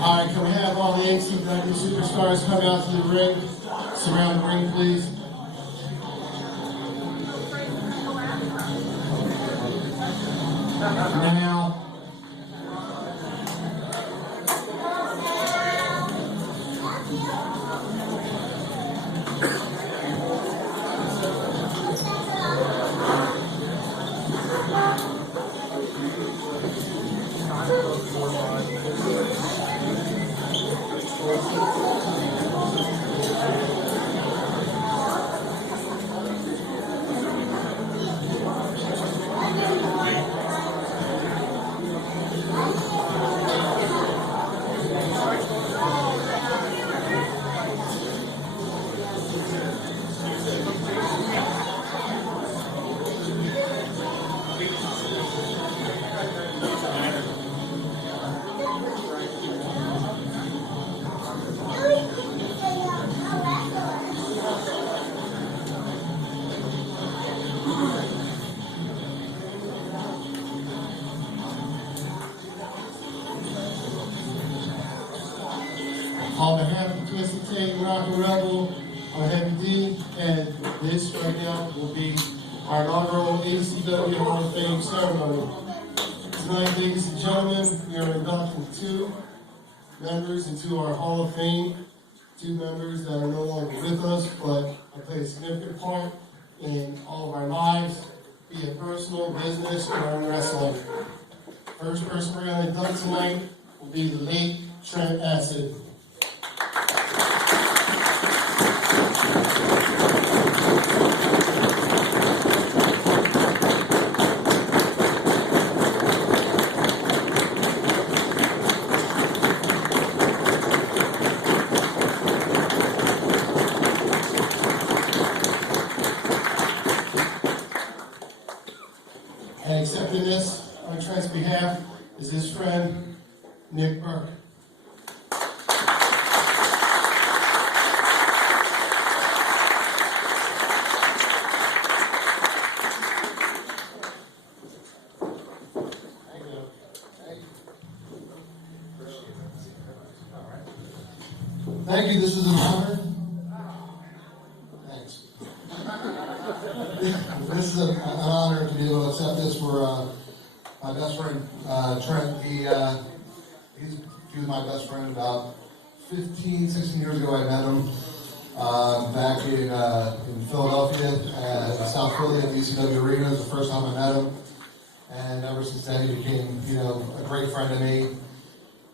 Alright, can we have all the ACW superstars come out to the ring? Surround the ring, please. Now, on behalf of Tate and Rockin Rebel, I'm Heavy D, and this right now will be our inaugural ACW Hall of Fame ceremony. Tonight, ladies and gentlemen, we are inducting 2 members into our Hall of Fame, 2 members that are no longer with us, but have played a significant part in all of our lives, be it personal, business, or in wrestling. First person we're going to induct tonight will be the late Trent Acid. And accepting this on Trent's behalf is his friend, Nick Berk. Thank you, this is an honor. Thanks. This is an honor to be able to accept this for my best friend, Trent. He was my best friend about 15, 16 years ago. I met him back in Philadelphia, at South Philly at the ACW Arena. It was the first time I met him. And ever since then, he became, a great friend to me.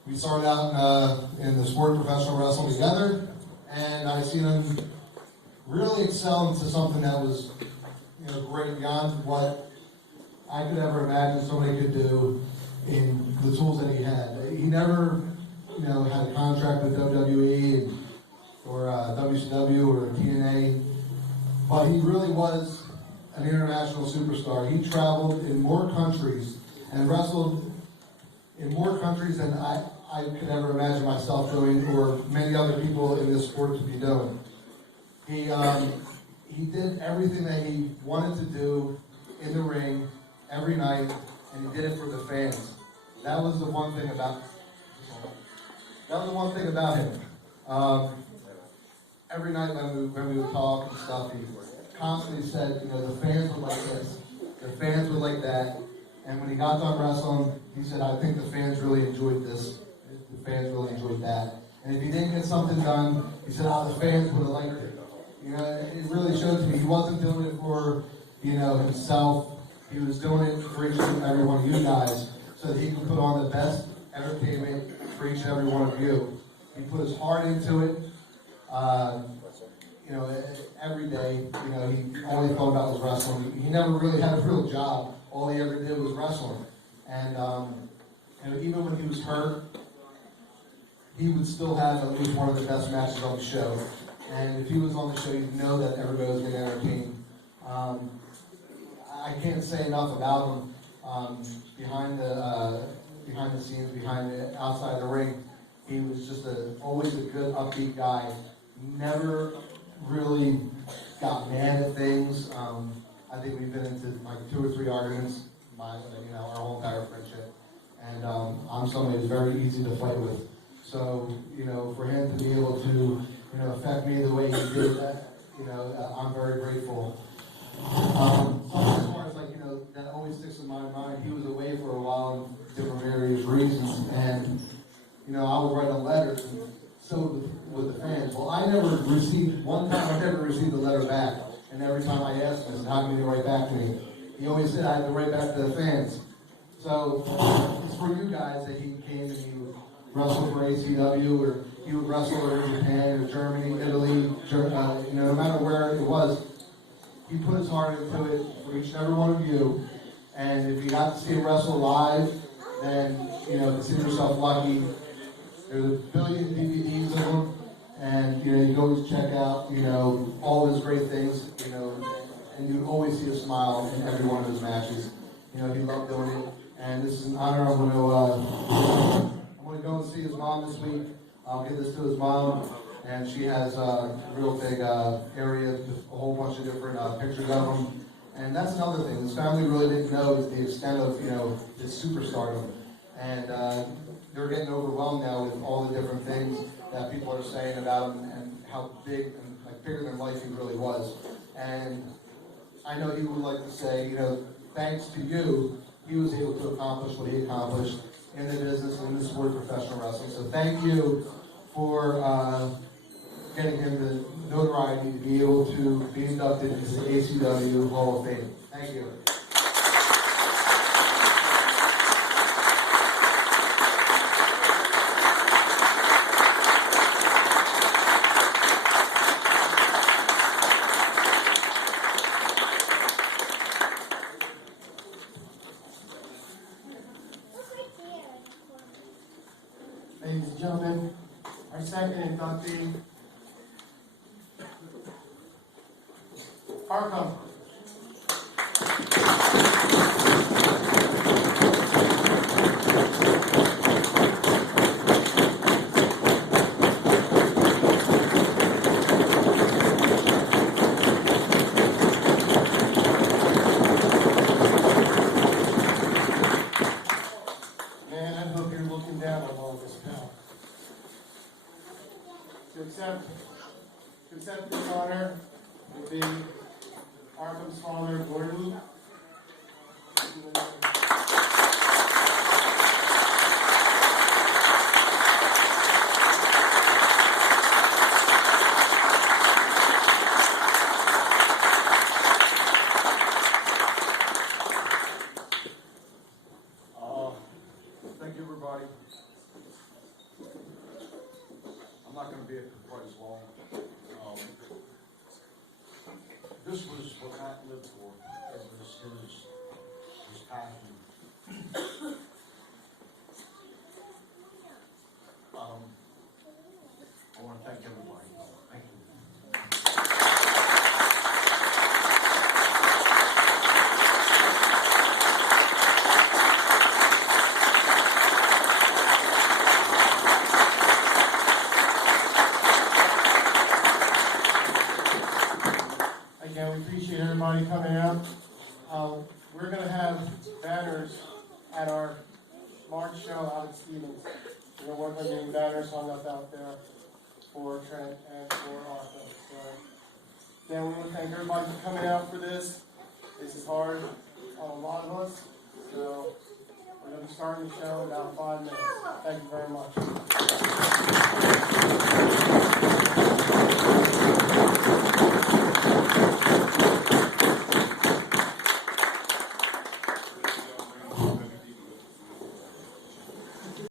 We started out in the sport of professional wrestling together, and I seen him really excel into something that was, great beyond what I could ever imagine somebody could do in the tools that he had. He never, had a contract with WWE or WCW or TNA, but he really was an international superstar. He traveled in more countries and wrestled in more countries than I could ever imagine myself doing, or many other people in this sport to be doing. He did everything that he wanted to do in the ring every night, and he did it for the fans. That was the one thing about him. Every night when we would talk and stuff, he constantly said, the fans would like this, the fans would like that. And when he got done wrestling, he said, I think the fans really enjoyed this. The fans really enjoyed that. And if he didn't get something done, he said, "Oh, the fans would have liked it." You know, it really showed to me he wasn't doing it for, you know, himself. He was doing it for each and every one of you guys, so that he could put on the best entertainment for each and every one of you. He put his heart into it. You know, every day, you know, he only thought about was wrestling. He never really had a real job. All he ever did was wrestling. And you know, even when he was hurt, he would still have at least one of the best matches on the show. And if he was on the show, you'd know that everybody was getting entertained. I can't say enough about him behind the scenes, outside the ring. He was just always a good, upbeat guy. Never really got mad at things. I think we've been into like 2 or 3 arguments, our whole entire friendship. And I'm somebody who's very easy to fight with. So, you know, for him to be able to, you know, affect me the way he did, you know, I'm very grateful. As far as, like, you know, that always sticks in my mind, he was away for a while in different various reasons, and, you know, I would write a letter, and so with the fans. Well, I never received a letter back, and every time I asked him, I said, "How can you write back to me?" He always said I had to write back to the fans. So, it's for you guys that he came and he would wrestle for ACW, or he would wrestle in Japan, or Germany, Italy, you know, no matter where it was. He put his heart into it for each and every one of you, and if you got to see him wrestle live, then, you know, consider yourself lucky. There's a billion DVDs of him, and, you know, you can always check out, you know, all his great things, you know, and you always see a smile in every one of his matches. You know, he loved doing it, and this is an honor. I'm going to go and see his mom this week. I'll give this to his mom. And she has a real big area with a whole bunch of different pictures of him. And that's another thing. His family really didn't know the extent of, you know, his superstardom. And they're getting overwhelmed now with all the different things that people are saying about him and how big and like bigger than life he really was. And I know he would like to say, you know, thanks to you, he was able to accomplish what he accomplished in the business and in the sport of professional wrestling. So thank you for getting him the notoriety to be able to be inducted into the ACW Hall of Fame. Thank you. Ladies and gentlemen, our second inductee, Arkham. Man, I hope you're looking down on all this now. To accept this honor will be Arkham's father, Gordon. Thank you, everybody. I'm not going to be quite as long. This was what Matt lived for. It was his passion. I want to thank everybody. Thank you. Again, we appreciate everybody coming out. We're going to have banners at our March show out at Stevens. We're going to work on getting banners hung up out there for Trent and for Arthur. So, again, we want to thank everybody for coming out for this. This is hard on a lot of us. So, We're going to be starting the show in about 5 minutes. Thank you very much.